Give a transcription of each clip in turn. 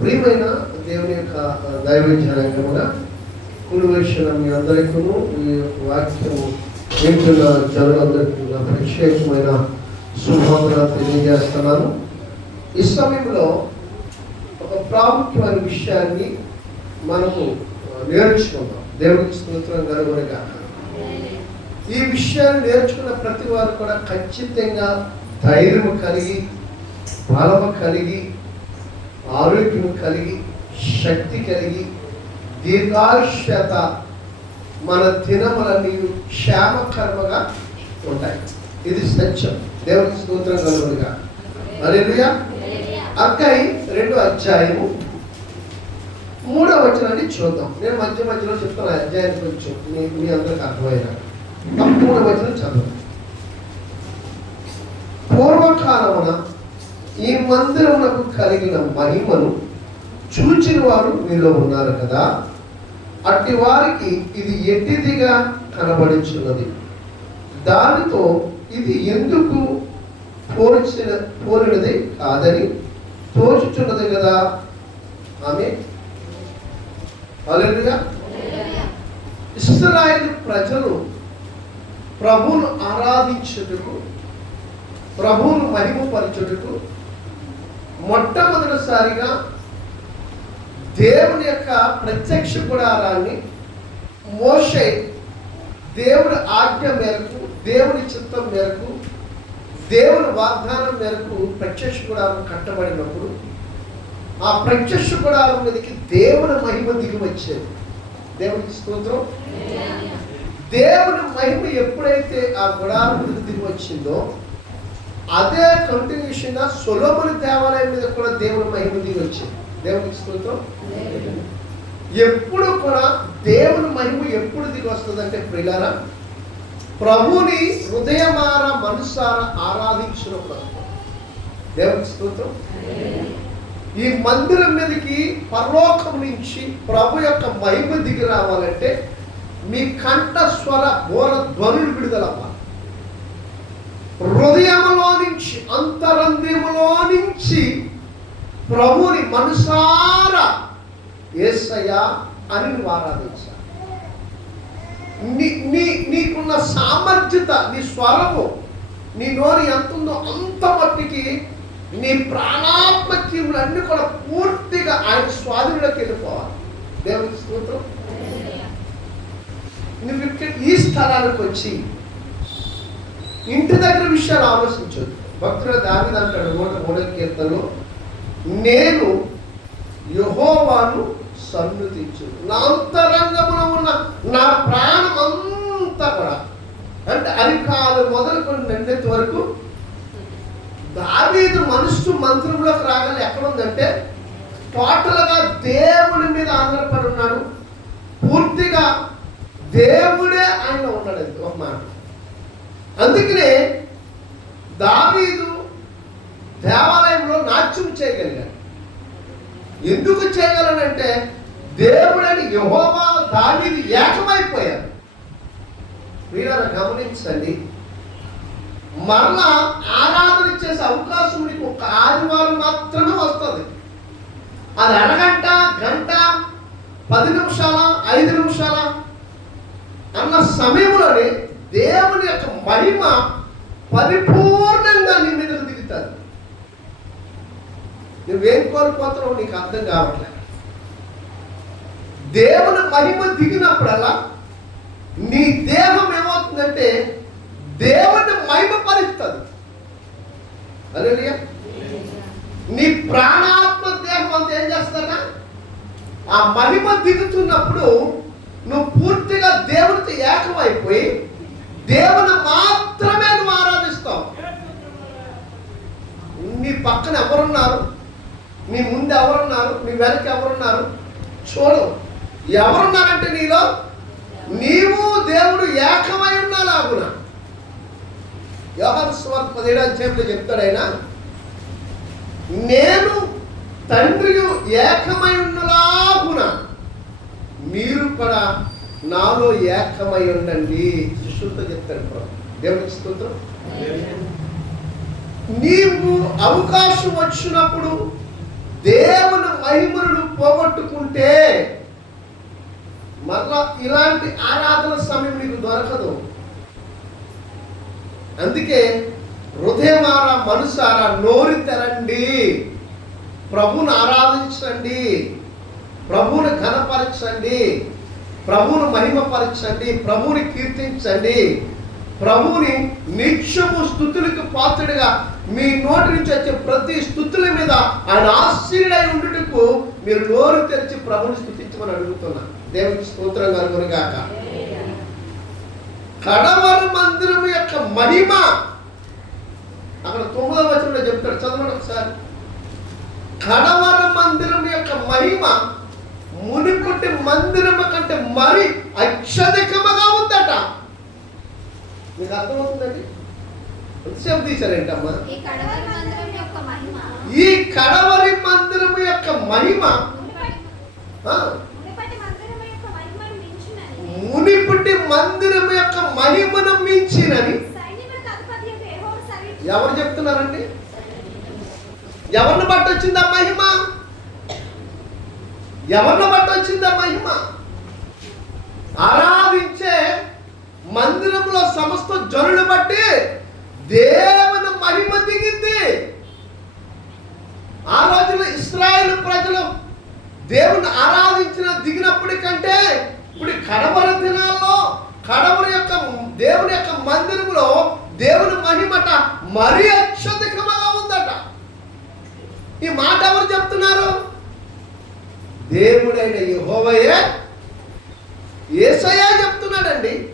ప్రియమైన దేవుని యొక్క దైవజనంగా కుడి వయసున మీ అందరికీ ఈ వాక్యం వింటున్న జనులందరికీ ప్రత్యేకమైన శుభాంగా తెలియజేస్తున్నాను. ఈ సమయంలో ఒక ప్రాముఖ్యమైన విషయాన్ని మనము నేర్చుకుందాం. దేవునికి స్తోత్రం కనుగొనగా ఈ విషయాన్ని నేర్చుకున్న ప్రతి వారు కూడా ఖచ్చితంగా ధైర్యం కలిగి బలము కలిగి ఆరోగ్యం కలిగి శక్తి కలిగి దీర్ఘాయుష్యత మన దినములన్నీ క్షేమకర్మగా ఉంటాయి. ఇది సత్యం. దేవుని స్తోత్రం కలుగునుగా. అరేలుయా అక్కయి రెండు అధ్యాయము మూడవ వచనాన్ని చూద్దాం. నేను మధ్య మధ్యలో చెప్తాను అధ్యాయం కొంచెం మీ మీ అందరికి అర్థమైనా మూడవ వచనం చదవండి. పూర్వకాలమున ఈ మందిరమునకు కలిగిన మహిమను చూచిన వారు మీలో ఉన్నారు కదా? అట్టి వారికి ఇది ఎట్టిదిగా కనబడుచున్నది? దానితో ఇది ఎందుకు పోల్చిన పోలినది కాదని తోచుచున్నది కదా? ఆమె అలెలుగా ఇస్రాయేల్ ప్రజలు ప్రభును ఆరాధించుటకు ప్రభువును మహిమపరచుటకు మొట్టమొదటిసారిగా దేవుని యొక్క ప్రత్యక్ష గుడారాన్ని మోషే దేవుని ఆజ్ఞ మేరకు దేవుని చిత్తం మేరకు దేవుని వాగ్దానం మేరకు ప్రత్యక్ష గుడారం కట్టబడినప్పుడు ఆ ప్రత్యక్ష గుడారం మీదకి దేవుని మహిమ దిగి వచ్చేది దేవునికి స్తోత్రం. దేవుని మహిమ ఎప్పుడైతే ఆ గుడారం దిగి వచ్చిందో అదే కంటిన్యూషన్గా సొలోముని దేవాలయం మీద కూడా దేవుని మహిమ దిగి వచ్చింది దేవునికి స్తోత్రం? ఎప్పుడు కూడా దేవుని మహిమ ఎప్పుడు దిగి వస్తుందంటే ప్రియులారా ప్రభుని హృదయమార మనసార ఆరాధించినప్పుడు దేవునికి స్తోత్రం? ఈ మందిరం మీదకి పరలోకం నుంచి ప్రభు యొక్క మహిమ దిగి రావాలంటే మీ కంఠ స్వర బోర ధ్వనులు విడుదలవ్వాలి. హృదయములో నుంచి అంతరంద్రియములో నుంచి ప్రభుని మనసార ఏసయ్య అని నువ్వు ఆరాధించాలి. నీ నీ నీకున్న సామర్థ్యత నీ స్వరము నీ నోరు ఎంత ఉందో అంత మట్టికి నీ ప్రాణాత్మక్యములు అన్ని కూడా పూర్తిగా ఆయన స్వాధీనంలోకి వెళ్ళిపోవాలి. దేవునికి స్తోత్రం. నువ్వు ఇక్కడ ఈ స్థలానికి వచ్చి ఇంటి దగ్గర విషయాలు ఆలోచించొద్దు. భక్తుల దాని అంటాడు నూట మూడో కీర్తనలో నేను యహోవాను సన్నుతించు నా అంతరంగంలో ఉన్న నా ప్రాణం అంతా కూడా. అంటే అరికాలు మొదలుకొని నిండేంత వరకు దావీదు మనుషు మంత్రంలోకి రాగానే ఎక్కడుందంటే టోటల్గా దేవుని మీద ఆధారపడి ఉన్నాడు. పూర్తిగా దేవుడే ఆయన ఉన్నాడు. ఒక మాట. అందుకనే దావీదు దేవాలయంలో నాట్యం చేయగలిగాడు. ఎందుకు చేయగలనంటే దేవుడని యహోవా దావీదు ఏకమైపోయారు వీళ్ళని గమనించండి. మరలా ఆరాధన చేసే అవకాశం మీకు ఒక ఆదివారం మాత్రమే వస్తుంది. అది అరగంట గంట పది నిమిషాల ఐదు నిమిషాల అన్న సమయంలోనే దేవుని యొక్క మహిమ పరిపూర్ణంగా నీ మీద దిగుతుంది నువ్వేం కోల్పోతున్నావు నీకు అర్థం కావట్లేదు దేవుని మహిమ దిగినప్పుడల్లా నీ దేహం ఏమవుతుందంటే దేవుని మహిమ పరుస్తుంది అదే నీ ప్రాణాత్మ దేహం అంతా ఏం చేస్తానా ఆ మహిమ దిగుతున్నప్పుడు నువ్వు పూర్తిగా దేవునితో ఏకమైపోయి దేవుని మాత్రమే నువ్వు ఆరాధిస్తావు నీ పక్కన ఎవరున్నారు నీ ముందు ఎవరున్నారు నీ వెనక ఎవరున్నారు? చూడు ఎవరున్నారంటే నీలో? నీవు దేవుడు ఏకమై ఉన్నాలాగున యోహాను స్వార్థ పదిహేడు అధ్యాయంలో చెప్తాడు ఆయన నేను తండ్రి ఏకమై ఉన్నలాగున మీరు కూడా నాలో ఏకమై ఉండండి. శిష్యులతో చెప్తాడు దేవునికి స్తోత్రం. నీవు అవకాశం వచ్చినప్పుడు దేవుని మహిమను పోగొట్టుకుంటే మరలా ఇలాంటి ఆరాధన సమయం మీకు దొరకదు. అందుకే హృదయమారా మనసారా నోరి తెరండి. ప్రభువును ఆరాధించండి. ప్రభువుని ఘనపరచండి. ప్రభువును మహిమపరచండి. ప్రభువుని కీర్తించండి. ప్రభువుని నిత్యము స్థుతులకు పాత్రుడిగా మీ నోటి నుంచి వచ్చే ప్రతి స్థుతుల మీద ఆయన ఆశ్చర్యుడై ఉండుటకు మీరు నోరు తెరిచి ప్రభుని స్థుతించమని అడుగుతున్నా దేవునికి స్తోత్రం కలుగునుగాక. కడవర మందిరం యొక్క మహిమ అక్కడ తొమ్మిదవ వచనంలో చెప్తాడు. చదవండి ఒకసారి. కడవర మందిరం యొక్క మహిమ మునిపటి మందిరం కంటే మరి అత్యధికముగా ఉందట. మీకు అర్థమవుతుందండి? ఎంతసేపు తీశారేంటమ్మా? ఈ కడవరి మందిరం యొక్క మహిమ. మునుపటి మందిరం యొక్క మహిమను మించునని సరి- ఎవరు చెప్తున్నారండి? ఎవరిని బట్టి వచ్చింది మహిమ? ఎవరిని బట్టి వచ్చింది మహిమ? ఆరాధించే మందిరంలో సమస్త జనులు బట్టి దేవుని మహిమ దిగింది. ఆ రోజున ఇస్రాయేల్ ప్రజలు దేవుని ఆరాధించిన దిగినప్పటికంటే ఇప్పుడు కడవర దినాల్లో కడవర యొక్క దేవుని యొక్క మందిరంలో దేవుని మహిమట మరీ అత్యధికముగా ఉందట. ఈ మాట ఎవరు చెప్తున్నారు? దేవుడైన యెహోవయే. ఏసయ్య చెప్తున్నాడండి.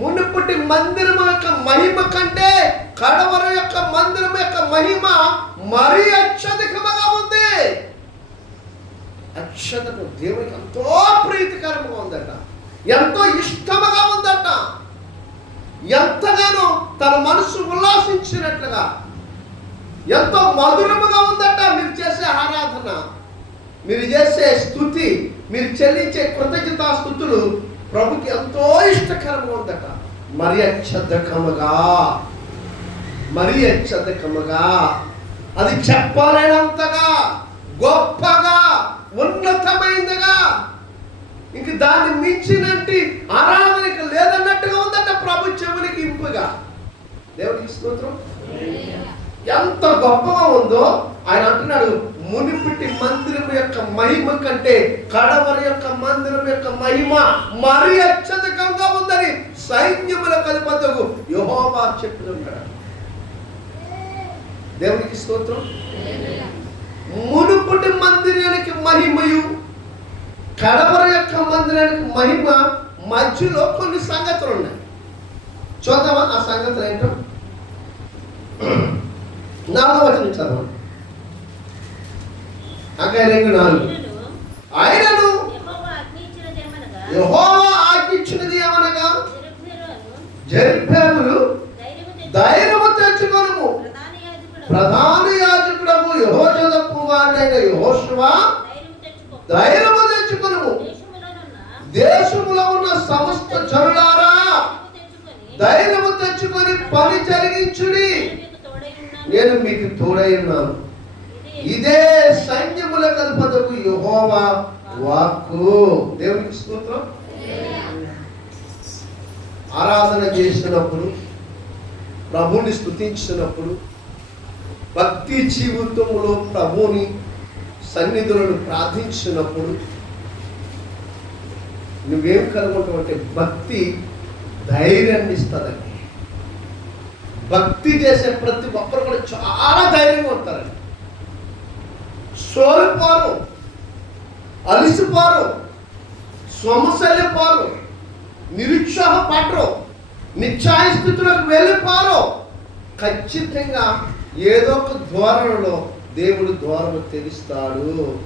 మునుపటి మందిరం యొక్క మహిమ కంటే కడవర యొక్క మందిరం యొక్క మహిమ మరీ అత్యధికముగా ఉంది. అత్యధికం దేవునికి ఎంతో ప్రీతికరంగా ఉందట. ఎంతో ఇష్టముగా ఉందట. ఎంతగానో తన మనసు ఉల్లాసించినట్లుగా ఎంతో మధురముగా ఉందట మీరు చేసే ఆరాధన. మీరు చేసే స్థుతి మీరు చెల్లించే కృతజ్ఞతా స్థుతులు ప్రభుకి ఎంతో ఇష్టకరంగా ఉందట మరి అత్యధికముగా మరి అత్యధికముగా అది చెప్పలేనంతగా గొప్పగా ఉన్నతమైనదిగా ఇంక దాన్ని మించినట్టు ఆరాధనకి లేదన్నట్టుగా ఉందట ప్రభు చెవులకి ఇంపుగా. దేవుడికి స్తోత్రం. ఎంత గొప్పగా ఉందో ఆయన అంటున్నాడు మునిపిటి మందిరం యొక్క మహిమ కంటే కడవరి యొక్క మందిరం యొక్క మహిమ మరి అత్యధికంగా ఉందని సైన్యముల కలిపతకు యహోవా చెప్తున్నాడు దేవునికి స్తోత్రం. మునుపటి మందిరానికి మహిమయు కడవర యొక్క మందిరానికి మహిమ మధ్యలో కొన్ని సంగతులు ఉన్నాయి. చూద్దామా ఆ సంగతులు ఏంటో? నాలుగవ వచనం చదవండి. అక్కడ రెండు నాలుగు ఆయనను యెహోవా ఆజ్ఞించినది ఏమనగా? జరిపేములు ధైర్యము తెచ్చి తెచ్చుకొనుము. ప్రధాన యాజకుడము యహోజద కుమారుడైన యహోశువ ధైర్యము తెచ్చుకొనుము. దేశములోనున్న దేశములో ఉన్న సమస్త జనులారా ధైర్యము తెచ్చుకొని పని జరిగించుడి. నేను మీకు తోడై ఉన్నాను. నేను మీకు తోడై ఉన్నాను ఇదే సైన్యముల కల్పతకు యహోవా వాక్కు. దేవునికి స్తోత్రం. ఆరాధన చేసినప్పుడు ప్రభుని స్థుతించినప్పుడు భక్తి జీవితంలో ప్రభుని సన్నిధులను ప్రార్థించినప్పుడు నువ్వేం కనుగొంటావు అంటే భక్తి ధైర్యాన్ని ఇస్తుందండి. భక్తి చేసే ప్రతి ఒక్కరు కూడా చాలా ధైర్యంగా ఉంటారండి. సోలిపోరు అలిసిపోరు సొమసలిపోరు నిరుత్సాహపడరు నిత్యాయ స్థితులకు వెళ్ళిపోరు. ఖచ్చితంగా ఏదో ఒక ధోరణిలో దేవుడు ద్వారం తెరుస్తాడు.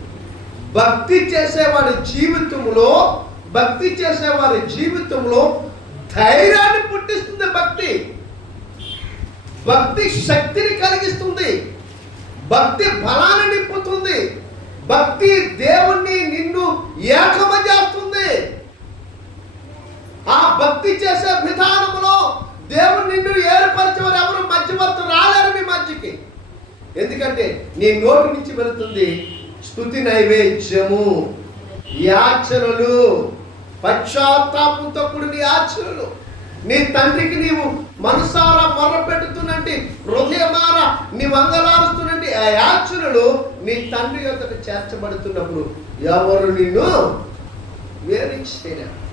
భక్తి చేసేవాడి జీవితంలో భక్తి చేసేవారి జీవితంలో ధైర్యాన్ని పుట్టిస్తుంది భక్తి. భక్తి శక్తిని కలిగిస్తుంది. భక్తి బలాన్ని నింపుతుంది. భక్తి దేవుణ్ణి నిన్ను ఏకమ చేస్తుంది. ఆ భక్తి చేసే విధానంలో దేవుడు నిన్ను ఏర్పరిచేవారు ఎవరు? మధ్యవర్తులు ఎందుకంటే నీ నోటి నుంచి వెళుతుంది స్థుతి నైవేద్యము యాచనలు పశ్చాత్తాపంతో కూడిన యాచనలు నీ తండ్రికి నీవు మనసారా మొర్ర పెట్టుతున్నట్టు హృదయమార నీ వంగలారుస్తున్నట్టు ఆ యాచనలు నీ తండ్రి యొక్క చేర్చబడుతున్నప్పుడు ఎవరు నిన్ను వేరు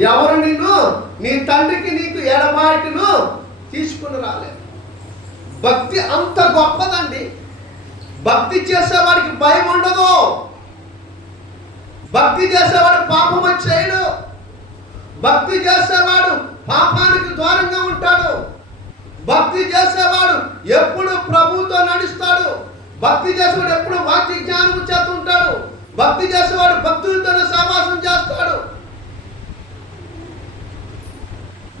ఎవరు నిన్ను నీ తండ్రికి నీకు ఎడబాటును తీసుకుని రాలేదు? భక్తి అంత గొప్పదండి. భక్తి చేసేవాడికి భయం ఉండదు. భక్తి చేసేవాడు పాపం చేయడు. భక్తి చేసేవాడు పాపానికి దూరంగా ఉంటాడు. భక్తి చేసేవాడు ఎప్పుడు ప్రభువుతో నడుస్తాడు. భక్తి చేసేవాడు ఎప్పుడు వాక్య జ్ఞానం చేత ఉంటాడు. భక్తి చేసేవాడు భక్తులతోనే సహవాసం చేస్తాడు.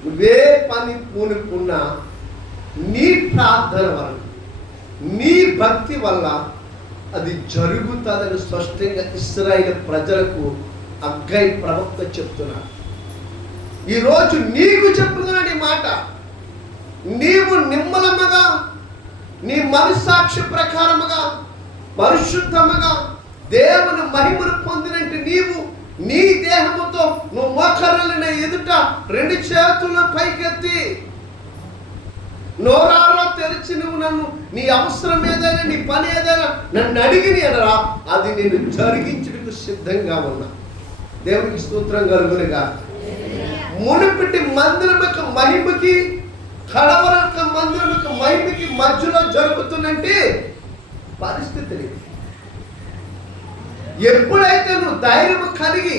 నువ్వే పని పూనుకున్న నీ ప్రార్థన వల్ల నీ భక్తి వల్ల అది జరుగుతుందని స్పష్టంగా ఇస్రాయిల్ ప్రజలకు అగ్గై ప్రవక్త చెప్తున్నాడు. ఈరోజు నీకు చెప్తున్నాడు ఈ మాట నీవు నిమ్మలముగా నీ మనస్సాక్షి ప్రకారముగా పరిశుద్ధముగా దేవుని మహిమను పొందినట్టు నీవు నీ దేహముతో నువ్వు మోకరలిన ఎదుట రెండు చేతులు పైకెత్తి నోరారా తెరిచి నువ్వు నన్ను నీ అవసరం ఏదైనా నీ పని ఏదైనా నన్ను అడిగిని అనరా అది నేను జరిగించడానికి సిద్ధంగా ఉన్నా. దేవునికి స్తోత్రం కలుగునిగా మునిపిటి మందిరం యొక్క మహిమకి కడవర యొక్క మందిరం యొక్క మహిమకి మధ్యలో జరుగుతుందంటే పరిస్థితి లేదు ఎప్పుడైతే నువ్వు ధైర్యం కలిగి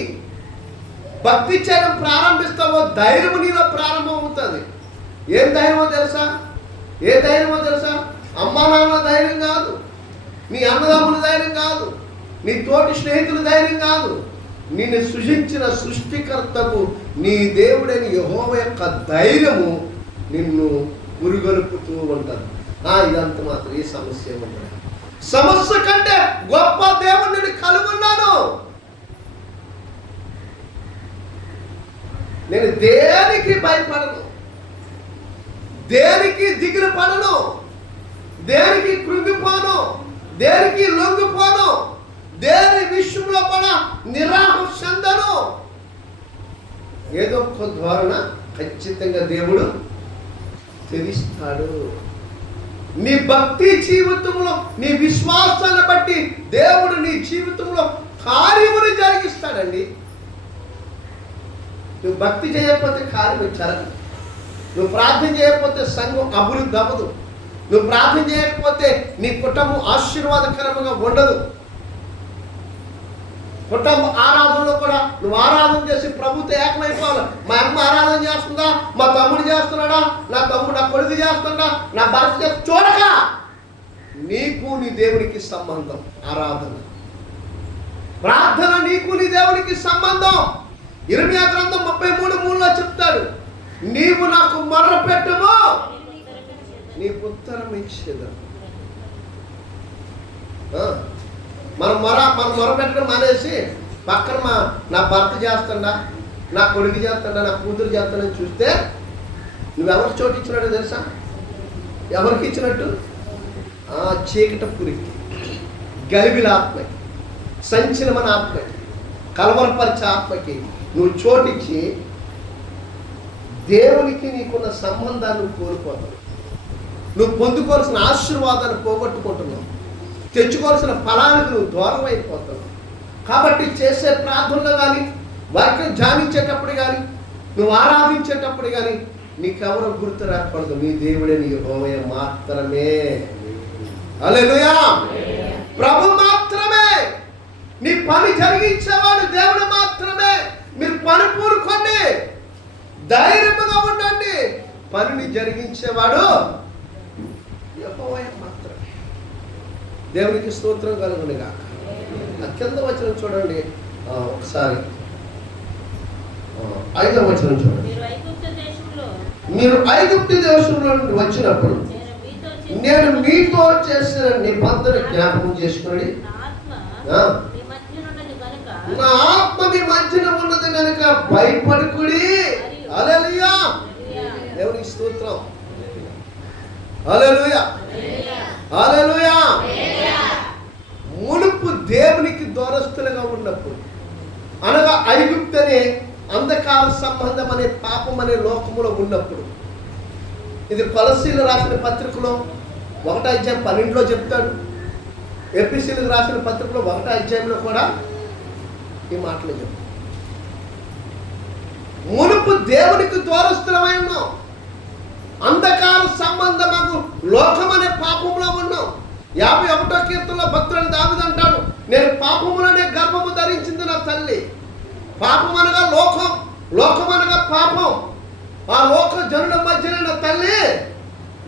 భక్తి చేయడం ప్రారంభిస్తావో ధైర్యం నీలో ప్రారంభం అవుతుంది ఏం ధైర్యమో తెలుసా? ఏ ధైర్యమో తెలుసా? అమ్మా నాన్న ధైర్యం కాదు. నీ అన్నదమ్ముల ధైర్యం కాదు. నీ తోటి స్నేహితుల ధైర్యం కాదు. నిన్ను సృజించిన సృష్టికర్తకు నీ దేవుడైన యహోవ యొక్క ధైర్యము నిన్ను పురుగొలుపుతూ ఉంటుంది. ఆ ఇదంత మాత్రం ఈ సమస్య ఉండదు. సమస్య కంటే గొప్ప దేవుడిని కలుగున్నాను నేను దేనికి భయపడను? దేనికి దిగులు పడను? దేనికి కృంగిపోను? దేనికి లొంగిపోను? దేని విషయంలో కూడా నిరాహ చెందను ఏదో ఒక ధోరణ ఖచ్చితంగా దేవుడు తెలుస్తాడు. నీ భక్తి జీవితంలో నీ విశ్వాసాన్ని బట్టి దేవుడు నీ జీవితంలో కార్యములు జరిగిస్తాడండి. నువ్వు భక్తి చేయకపోతే కార్యం జరగదు. నువ్వు ప్రార్థన చేయకపోతే సంఘం అభివృద్ధి అవ్వదు. నువ్వు ప్రార్థన చేయకపోతే నీ కుటుంబం ఆశీర్వాదకరంగా ఉండదు. పుట్ట ఆరాధనలో కూడా నువ్వు ఆరాధన చేసి ప్రభుత్వ ఏకమైపోవాలి. మా అమ్మ ఆరాధన చేస్తుందా? మా తమ్ముడు చేస్తున్నాడా? నా తమ్ముడు నా కొడుకు చేస్తుందా? నా భర్త చేస్తు చూడక! నీకు నీ దేవునికి సంబంధం ఆరాధన. ప్రార్థన నీకు నీ దేవునికి సంబంధం. ఇరవై గ్రంథం ముప్పై మూడు మూడులో చెప్తాడు నీవు నాకు మర్ర పెట్టము నీ ఉత్తరం ఇచ్చేదా మనం మొర మనం మొర పెట్టడం మానేసి పక్కన మా నా భర్త చేస్తుండా నా కొడుకు చేస్తుండా నా కూతురు చేస్తాడని చూస్తే నువ్వెవరు చోటు ఇచ్చినట్టు తెలుసా? ఎవరికి ఇచ్చినట్టు? ఆ చీకట పురికి గలిబిల ఆత్మకి సంచలమన ఆత్మకి కలవరపరిచే ఆత్మకి నువ్వు చోటిచ్చి దేవునికి నీకున్న సంబంధాన్ని నువ్వు కోల్పోతావు. నువ్వు పొందుకోవాల్సిన ఆశీర్వాదాన్ని పోగొట్టుకుంటున్నావు. తెచ్చుకోవాల్సిన ఫలానికి నువ్వు దూరం అయిపోతావు. కాబట్టి చేసే ప్రార్థనలో కానీ వాక్యం ధ్యానించేటప్పుడు కానీ నువ్వు ఆరాధించేటప్పుడు కానీ నీకెవరో గుర్తు రాకూడదు. మీ దేవుడే నీ హోమయ మాత్రమే. అలెలుయా ప్రభు మాత్రమే. నీ పని జరిగించేవాడు దేవుడు మాత్రమే. మీరు పని పూరుకోండి ధైర్యంగా ఉండండి. పనిని జరిగించేవాడు యెహోవా మాత్రమే దేవునికి స్తోత్రం కలుగునిగా ఆ కింద వచనం చూడండి. ఒకసారి. ఐదవ వచనం చూడండి. మీరు ఐగుప్తు దేశంలో నుండి వచ్చినప్పుడు నేను మీతో చేసిన నిబంధన జ్ఞాపకం చేసుకుని నా ఆత్మ. మీ మధ్యన ఉన్నది కనుక భయపడుకుడి. హల్లెలూయా. దేవునికి స్తోత్రం. హల్లెలూయా. హల్లెలూయా. మునుపు దేవునికి దూరస్తులుగా ఉన్నప్పుడు అనగా ఐగుప్తు అనే అంధకార సంబంధం అనే పాపం అనే లోకములో ఉన్నప్పుడు ఇది కొలసీలు రాసిన పత్రికలో ఒకటో అధ్యాయం పన్నెండులో చెప్తాడు. ఎపిసీలకు రాసిన పత్రికలో ఒకటో అధ్యాయంలో కూడా ఈ మాటలు చెప్తాడు. మునుపు దేవునికి దూరస్తులమై ఉన్నాం. అంధకార సంబంధమకు ఉన్నాం యాభై ఒకటో కీర్తనలో భక్తులను దావిదంటాడు నేను పాపములనే గర్భము ధరించింది నా తల్లి. పాపం అనగా లోకం లోకం అనగా పాపం. ఆ లోక జనుల మధ్యన నా తల్లి.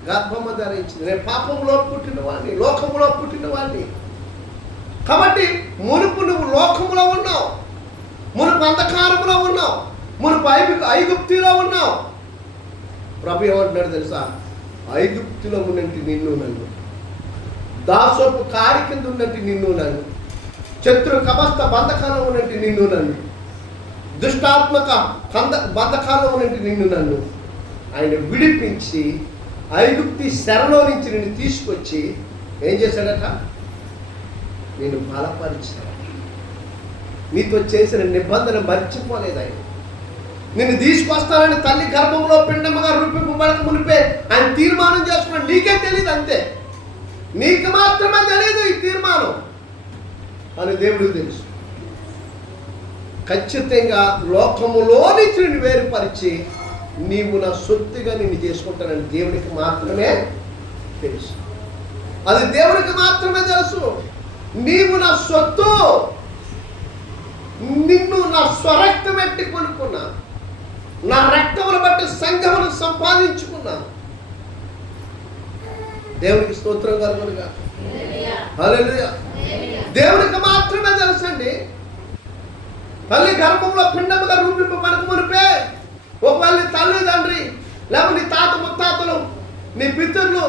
గర్భము ధరించింది. నేను పాపంలో పుట్టిన వాడిని లోకములో పుట్టిన వాడిని కాబట్టి మునుపు నువ్వు లోకములో ఉన్నావు. మునుపు అంధకారంలో ఉన్నావు. మునుపు ఐగు ఐగుప్తిలో ఉన్నావు. ప్రభు ఏమంటున్నాడు తెలుసా? ఐగుప్తిలో ఉన్నట్టు నిన్ను నన్ను. దాసోపు కారి కింద ఉన్నట్టు నిన్ను నన్ను. శత్రు కమస్త బంధకాలం ఉన్నట్టు నిన్ను నన్ను. దుష్టాత్మక కంద బంధకాలం ఉన్నట్టు నిన్ను నన్ను. ఆయన విడిపించి ఐగుప్తి శరణలో నుంచి నిన్ను తీసుకొచ్చి ఏం చేశాడట? నేను బలపరిచాను. నీతో చేసిన నిబంధన మర్చిపోలేదు ఆయన. నిన్ను తీసుకొస్తానని తల్లి గర్భంలో పిండముగా రూపింపబడక మునిపే ఆయన తీర్మానం చేసుకున్నాడు నీకే తెలియదు అంతే. నీకు మాత్రమే తెలియదు ఈ తీర్మానం అని దేవుడు తెలుసు. ఖచ్చితంగా లోకములోని నుంచి వేరుపరిచి నీవు నా సొత్తుగా నిన్ను చేసుకుంటానని దేవుడికి మాత్రమే తెలుసు. అది దేవుడికి మాత్రమే తెలుసు. నీవు నా సొత్తు నిన్ను నా స్వరక్తం పెట్టి కొనుక్కున్నాను. నా రక్తమును బట్టి సంఘమును సంపాదించుకున్నాను. దేవునికి స్తోత్రం కలుగునుగా. దేవునికి మాత్రమే తెలుసండి. తల్లి గర్భంలో పిండముగా రూపింప మనకు మునిపే. ఒకవేళ నీ తల్లి తండ్రి లేకపోతే నీ తాత ముత్తాతలు నీ పితరులు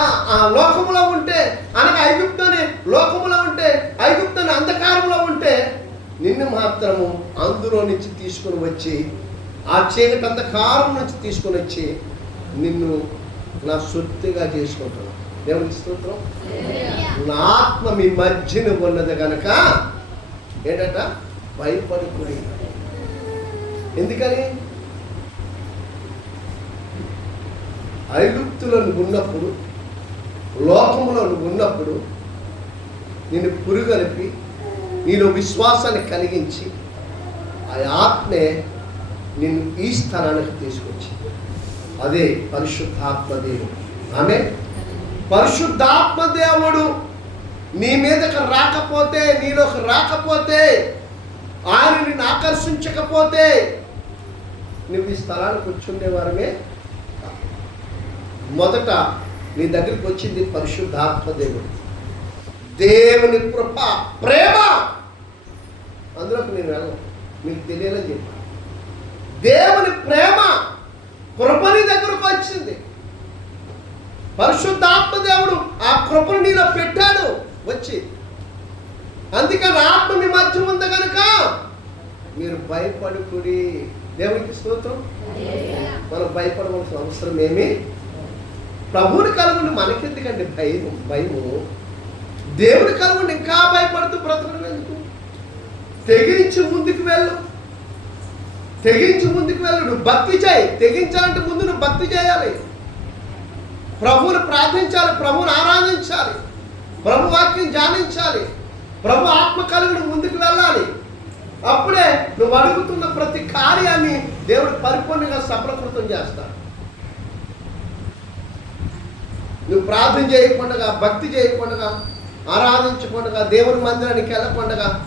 ఆ ఆ లోకములో ఉంటే అనగా ఐగుప్తుని అనే లోకములో ఉంటే ఐగుప్తుని అంధకారంలో ఉంటే నిన్ను మాత్రము అందులో నుంచి తీసుకొని వచ్చి ఆ చీకటి అంధకారం నుంచి తీసుకొని వచ్చి నిన్ను నా సొత్తుగా చేసుకుంటున్నాను దేవునికి స్తోత్రం. నా ఆత్మ మీ మధ్యన ఉన్నది కనుక ఏంటట? భయపడుకుని ఎందుకని? ఐగుప్తులో నువ్వు ఉన్నప్పుడు లోకంలో ఉన్నప్పుడు నిన్ను పురుగలిపి నీలో విశ్వాసాన్ని కలిగించి ఆ ఆత్మే నిన్ను ఈ స్థానానికి తీసుకొచ్చి అదే పరిశుద్ధాత్మ దేవుడు ఆమె పరిశుద్ధాత్మ దేవుడు నీ మీదకి రాకపోతే నీలోకి రాకపోతే ఆయన నిన్ను ఆకర్షించకపోతే నువ్వు ఈ స్థలానికి వచ్చుండేవారమే మొదట నీ దగ్గరికి వచ్చింది పరిశుద్ధాత్మ దేవుడు దేవుని కృప ప్రేమ! అందులోకి నేను వెళ్ళను. మీకు తెలియాలని చెప్పాను. దేవుని ప్రేమ! కృపని దగ్గరకు వచ్చింది. పరిశుద్ధాత్మ దేవుడు ఆ కృపను నీలో పెట్టాడు వచ్చి. అందుకని ఆత్మ మీ మధ్య ఉంది కనుక మీరు భయపడుకుడి. దేవునికి స్తోత్రం. మనం భయపడవలసిన అవసరం ఏమి? ప్రభువుని కలుగుండి మనకెందుకండి భయం భయము. దేవుని కలుగుండి ఇంకా భయపడుతూ బ్రతకడం ఎందుకు? తెగించి ముందుకు వెళ్ళు. తెగించి ముందుకు వెళ్ళు నువ్వు భక్తి చేయి. తెగించాలంటే ముందు నువ్వు భక్తి చేయాలి. ప్రభువుని ప్రార్థించాలి. ప్రభువుని ఆరాధించాలి. ప్రభు వాక్యం ధ్యానించాలి. ప్రభు ఆత్మ కలిగిన ముందుకు వెళ్ళాలి. అప్పుడే నువ్వు అడుగుతున్న ప్రతి కార్యాన్ని దేవుడు పరిపూర్ణంగా సఫలకృతం చేస్తాడు. నువ్వు ప్రార్థన చేయకుండా భక్తి చేయకుండా ఆరాధించకుండా దేవుని మందిరానికి వెళ్ళకుండా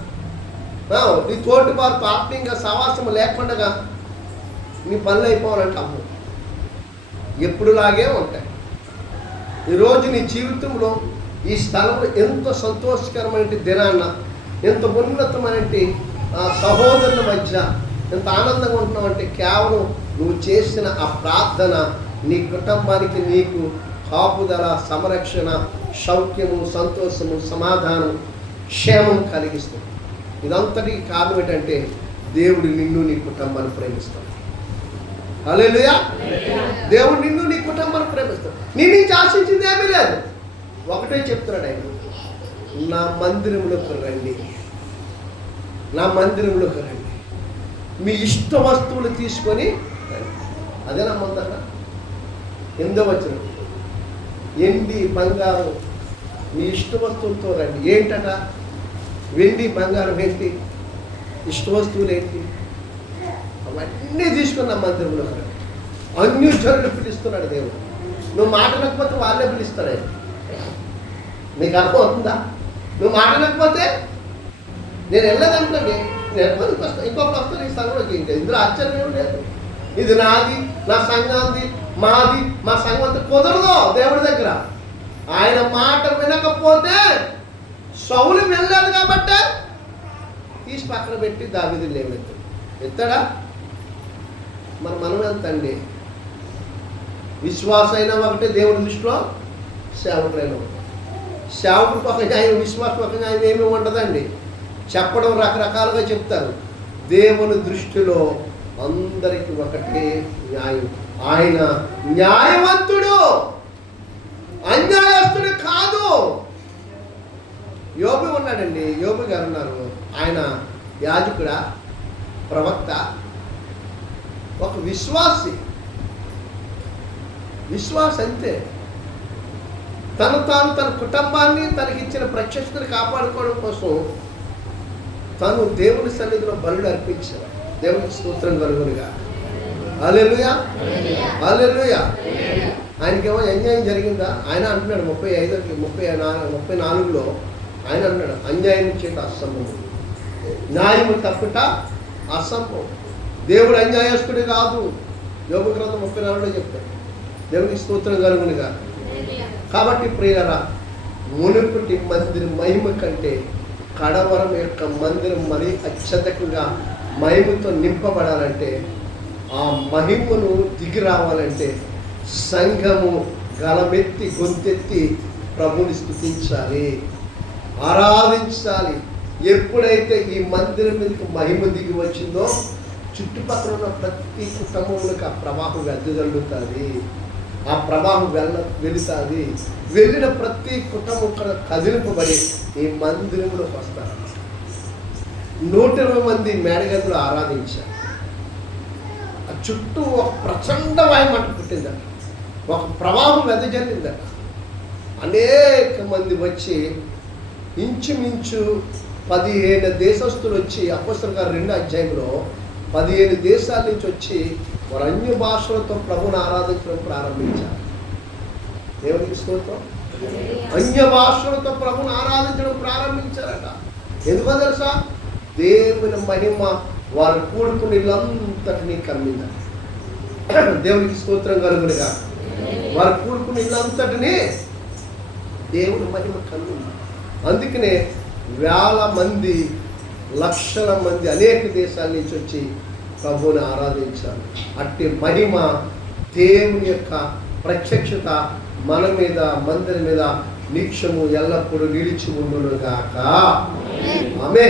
నీ తోటి వారితో ఆత్మీయంగా సవాసం లేకుండా నీ పనులు అయిపోవాలంటే అమ్ము. ఎప్పుడులాగే ఉంటాయి. ఈరోజు నీ జీవితంలో ఈ స్థలంలో ఎంత సంతోషకరమైన దినాన్న ఎంత ఉన్నతమైన ఆ సహోదరుల మధ్య ఎంత ఆనందంగా ఉంటున్నావంటే కేవలం నువ్వు చేసిన ఆ ప్రార్థన నీ కుటుంబానికి నీకు కాపుదల సంరక్షణ సౌఖ్యము సంతోషము సమాధానం క్షేమం కలిగిస్తుంది. ఇదంతటికి కారణం ఏంటంటే దేవుడు నిన్ను నీ కుటుంబాన్ని ప్రేమిస్తాడు. హల్లెలూయా. దేవుడు నిన్ను నీ కుటుంబాన్ని ప్రేమిస్తాడు. నీ నుంచి ఆశించింది ఏమీ లేదు. ఒకటే చెప్తున్నాడు ఆయన. నా మందిరంలోకి రండి. నా మందిరంలోకి రండి. మీ ఇష్ట వస్తువులు తీసుకొని అదే నా మందర ఎందో వచ్చిన ఎండి బంగారం మీ ఇష్ట వస్తువులతో రండి. ఏంటట? వెండి బంగారం ఏంటి ఇష్ట వస్తువులు ఏంటి? అవన్నీ తీసుకున్న మందిరంలో అన్యుజనులు పిలుస్తున్నాడు దేవుడు. నువ్వు మాటలకపోతే వాళ్ళే పిలుస్తాడు నీకు అర్థం అవుతుందా నువ్వు మాటలకపోతే నేను వెళ్ళదంటే నేను ఎప్పటికి వస్తాను ఇంకొకటి వస్తాను ఈ సంఘంలోకి. ఇంకా ఇందులో ఆశ్చర్యం లేదు. ఇది నాది నా సంఘాంది మాది మా సంఘం కుదరదు దేవుడి దగ్గర. ఆయన మాట వినకపోతే సౌలు వెళ్ళాడు కాబట్టి తీసి పక్కన పెట్టి దావిది లేవెత్తాడు ఎత్తాడా? మరి మనం ఎంత అండి విశ్వాస అయినా ఒకటే దేవుడి దృష్టిలో సేవకుడైన ఒకటి. సేవకుడు ఒక న్యాయం విశ్వాసం ఒక న్యాయం ఏమీ ఉండదండి. చెప్పడం రకరకాలుగా చెప్తారు. దేవుని దృష్టిలో అందరికీ ఒకటే న్యాయం. ఆయన న్యాయవంతుడు అన్యాయస్తుడు కాదు. యోబు ఉన్నాడండి. యోబు గారు ఉన్నారు. ఆయన యాజకుడా ప్రవక్త ఒక విశ్వాసి. విశ్వాస అంతే తను తాను తన కుటుంబాన్ని తనకిచ్చిన ప్రత్యక్షతను కాపాడుకోవడం కోసం తను దేవుని సన్నిధిలో బలుడు అర్పించాడు. దేవునికి స్తోత్రం కలుగునుగా. అలెలుయా అలెలుయా ఆయనకేమో అన్యాయం జరిగిందా? ఆయన అంటున్నాడు ముప్పై ఐదుకి ముప్పై నాలుగు ముప్పై నాలుగులో ఆయన అన్నాడు అన్యాయం చేత అసంభవం. న్యాయము తప్పుట అసంభవం. దేవుడు అన్యాయస్తుడు కాదు. యోగ గ్రంథం ముప్పై నాలుగులో చెప్తాడు. దేవునికి స్తోత్రం కాదు కాబట్టి ప్రియరా మునుపటి మందిరం మహిమ కంటే కడవరం యొక్క మందిరం మరీ అత్యధికంగా మహిమతో నింపబడాలంటే ఆ మహిమను దిగి రావాలంటే సంఘము గలమెత్తి గొంతెత్తి ప్రభుని స్థుతించాలి. ఆరాధించాలి. ఎప్పుడైతే ఈ మందిరం మీదకి మహిమ దిగి వచ్చిందో చుట్టుపక్కల ఉన్న ప్రతి కుటుంబంలోకి ఆ ప్రవాహం వెదజల్లుతుంది. ఆ ప్రవాహం వెళ్ళ వెళుతుంది. వెళ్ళిన ప్రతి కుటుంబం కూడా కదిలింపబడి ఈ మందిరంలోకి వస్తారు. నూట ఇరవై మంది మేడగదులు ఆరాధించారు. ఆ చుట్టూ ఒక ప్రచండ వాయుమంట పుట్టిందట. ఒక ప్రవాహం వెదజల్లిందట. అనేక మంది వచ్చి ఇంచుమించు పదిహేను దేశస్తులు వచ్చి అపస్తుల గారు రెండు అధ్యాయంలో పదిహేను దేశాల నుంచి వచ్చి వారు అన్య భాషలతో ప్రభుని ఆరాధించడం ప్రారంభించారు. దేవునికి స్తోత్రం. అన్య భాషలతో ప్రభుని ఆరాధించడం ప్రారంభించారట. ఎందుకో తెలుసా? దేవుని మహిమ వారు కూడుకుని ఇల్లంతటినీ కమ్మిందట దేవునికి స్తోత్రం కలుగునిగా. వారు కూడుకుని ఇల్లంతటినీ దేవుని మహిమ కమ్మింది. అందుకనే వేల మంది లక్షల మంది అనేక దేశాల నుంచి వచ్చి ప్రభువుని ఆరాధించారు. అట్టి మహిమ దేవుని యొక్క ప్రత్యక్షత మన మీద మందిరం మీద నిత్యము ఎల్లప్పుడూ నిలిచి ఉండును గాక ఆమె